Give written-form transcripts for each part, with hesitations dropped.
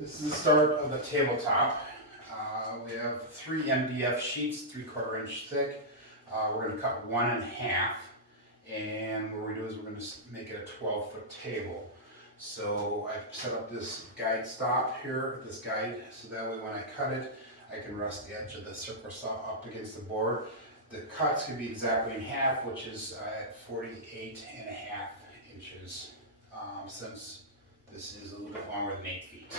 This is the start of the tabletop. We have 3 MDF sheets, 3/4 inch thick. We're going to cut one in half, and what we do is we're going to make it a 12-foot table. So I've set up this guide stop here, this guide, so that way when I cut it, I can rest the edge of the circle saw up against the board. The cuts can be exactly in half, which is at 48.5 inches, since this is a little bit longer than 8 feet.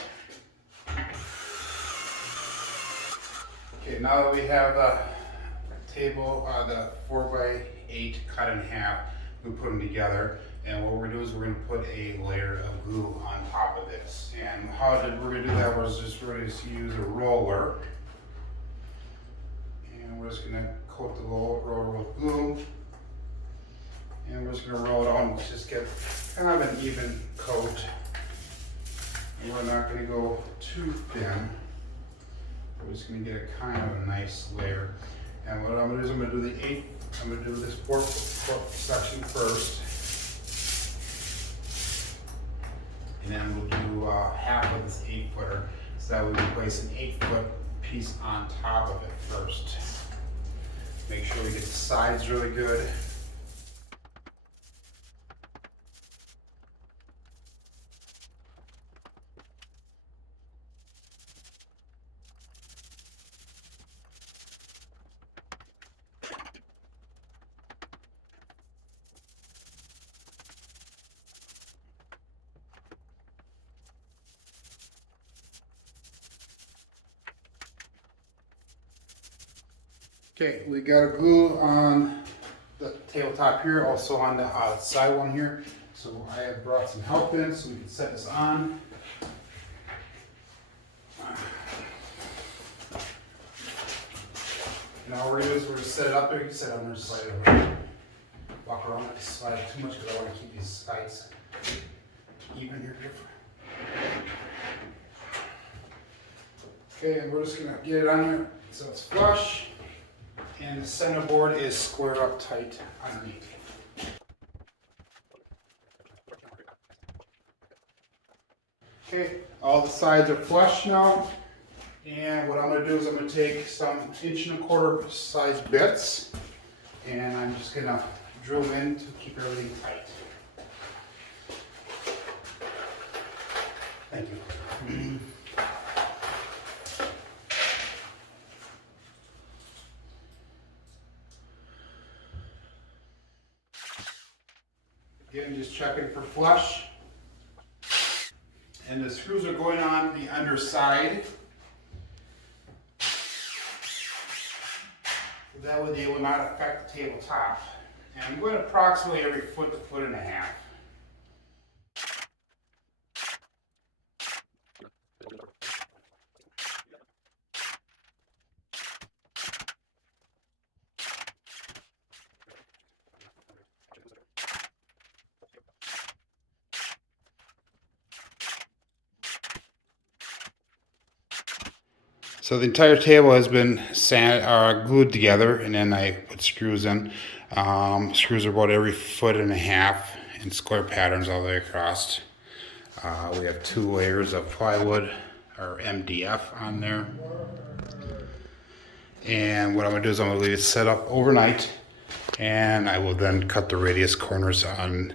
Okay, now that we have the table, the 4x8 cut in half, we put them together, and what we're gonna do is we're gonna put a layer of glue on top of this. And how we're gonna do that was we're gonna use a roller, and we're just gonna coat the roller with glue, and we're just gonna roll it on and just get kind of an even coat. And we're not gonna go too thin. We're just gonna get a kind of a nice layer. And what I'm gonna do is I'm gonna do this fourth section first. And then we'll do half of this 8-footer. So that way we place an 8-foot piece on top of it first. Make sure we get the sides really good. Okay, we got a glue on the tabletop here, also on the side one here. So I have brought some help in so we can set this on. Now all we're gonna do is we're gonna set it up there. You can set it on there, slide it over. Walk around it, slide it too much because I want to keep these sides even here. Okay, and we're just gonna get it on there so it's flush. And the center board is squared up tight underneath. Okay, all the sides are flush now. And what I'm going to do is I'm going to take some 1.25 inch size bits, and I'm just going to drill in to keep everything tight. Thank you. Again, just checking for flush. And the screws are going on the underside. That way they will not affect the tabletop. And I'm going approximately every foot to foot and a half. So the entire table has been glued together, and then I put screws in. Screws are about every foot and a half in square patterns all the way across. We have 2 layers of plywood or MDF on there. And what I'm going to do is I'm going to leave it set up overnight, and I will then cut the radius corners on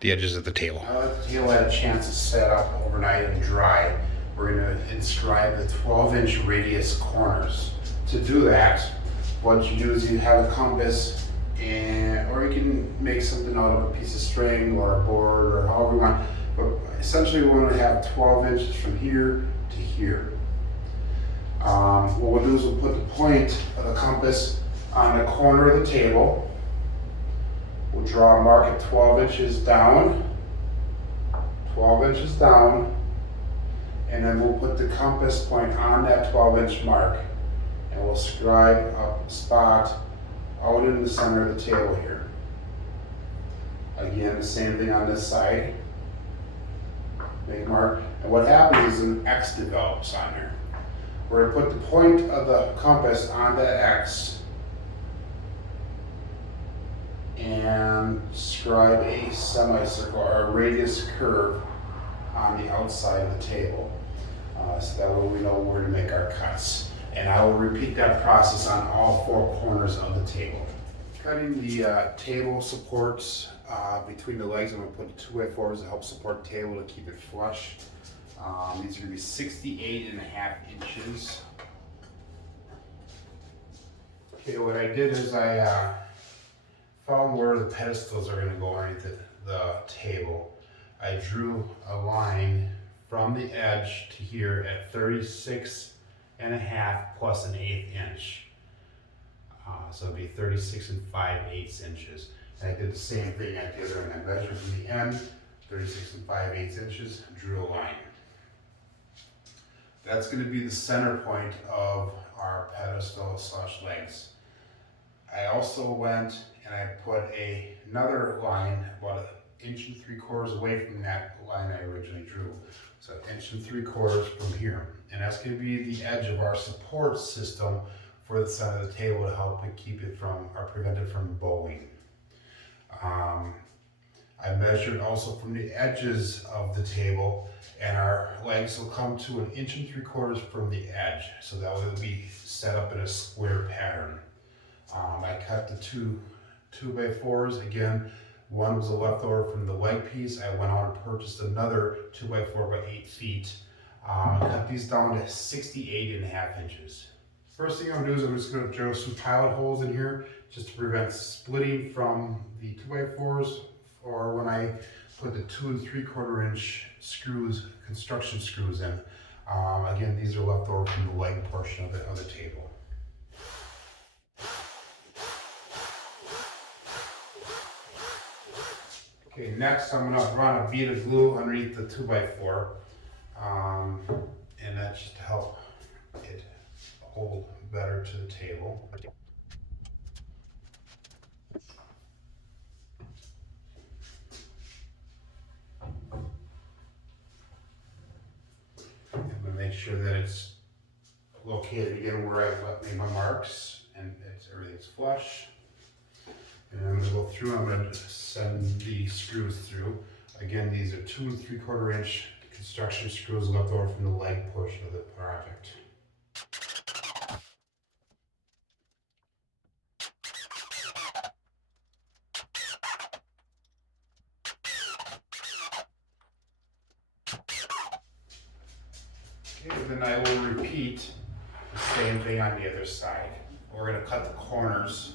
the edges of the table. I let the table have a chance to set up overnight and dry. We're going to inscribe the 12-inch radius corners. To do that, what you do is you have a compass, or you can make something out of a piece of string or a board or however you want. But essentially we want to have 12 inches from here to here. What we'll do is we'll put the point of the compass on the corner of the table. We'll draw a mark at 12 inches down, 12 inches down, and then we'll put the compass point on that 12-inch mark, and we'll scribe a spot out in the center of the table here. Again, the same thing on this side. Make a mark, and what happens is an X develops on there. We're going to put the point of the compass on that X and scribe a semicircle or a radius curve on the outside of the table. so that way we know where to make our cuts. And I will repeat that process on all four corners of the table. Cutting the table supports between the legs, I'm going to put 2x4s to help support the table to keep it flush. These are going to be 68.5 inches. Okay, what I did is I found where the pedestals are going to go underneath the table. I drew a line from the edge to here at 36.5 plus an 1/8 inch. So it'd be 36 5/8 inches. And I did the same thing at the other end. I measured from the end, 36 5/8 inches, drew a line. That's going to be the center point of our pedestal / legs. I also went and I put another line about 1 3/4 away from that line I originally drew. So 1 3/4 from here. And that's going to be the edge of our support system for the center of the table to help it keep it from, or prevent it from bowing. I measured also from the edges of the table, and our legs will come to 1 3/4 from the edge. So that will be set up in a square pattern. I cut the two 2x4s. Again, one was a leftover from the leg piece. I went out and purchased another 2x4 by 8 feet. Cut these down to 68.5 inches. First thing I'm going to do is I'm just going to drill some pilot holes in here just to prevent splitting from the 2x4s, or when I put the 2 3/4 inch screws, construction screws in. Again, these are left over from the leg portion of the table. Okay, next I'm going to run a bead of glue underneath the 2x4, and that's just to help it hold better to the table. I'm going to make sure that it's located again where I've made my marks and everything's flush. And I'm going to go through, I'm going to send the screws through. Again, these are 2 3/4 inch construction screws left over from the leg portion of the project. Okay, then I will repeat the same thing on the other side. We're going to cut the corners.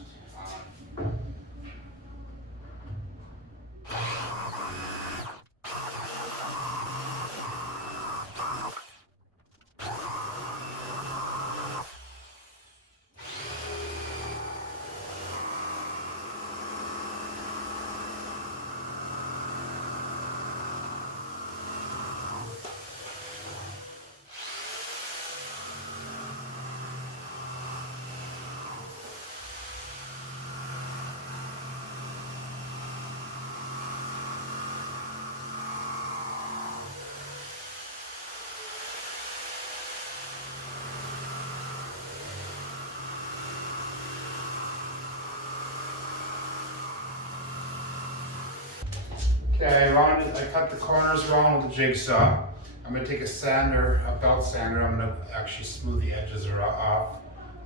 Okay, I cut the corners round with the jigsaw. I'm going to take a belt sander. I'm going to actually smooth the edges off,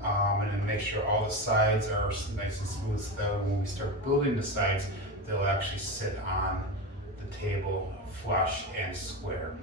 and then make sure all the sides are nice and smooth, so that when we start building the sides, they'll actually sit on the table flush and square.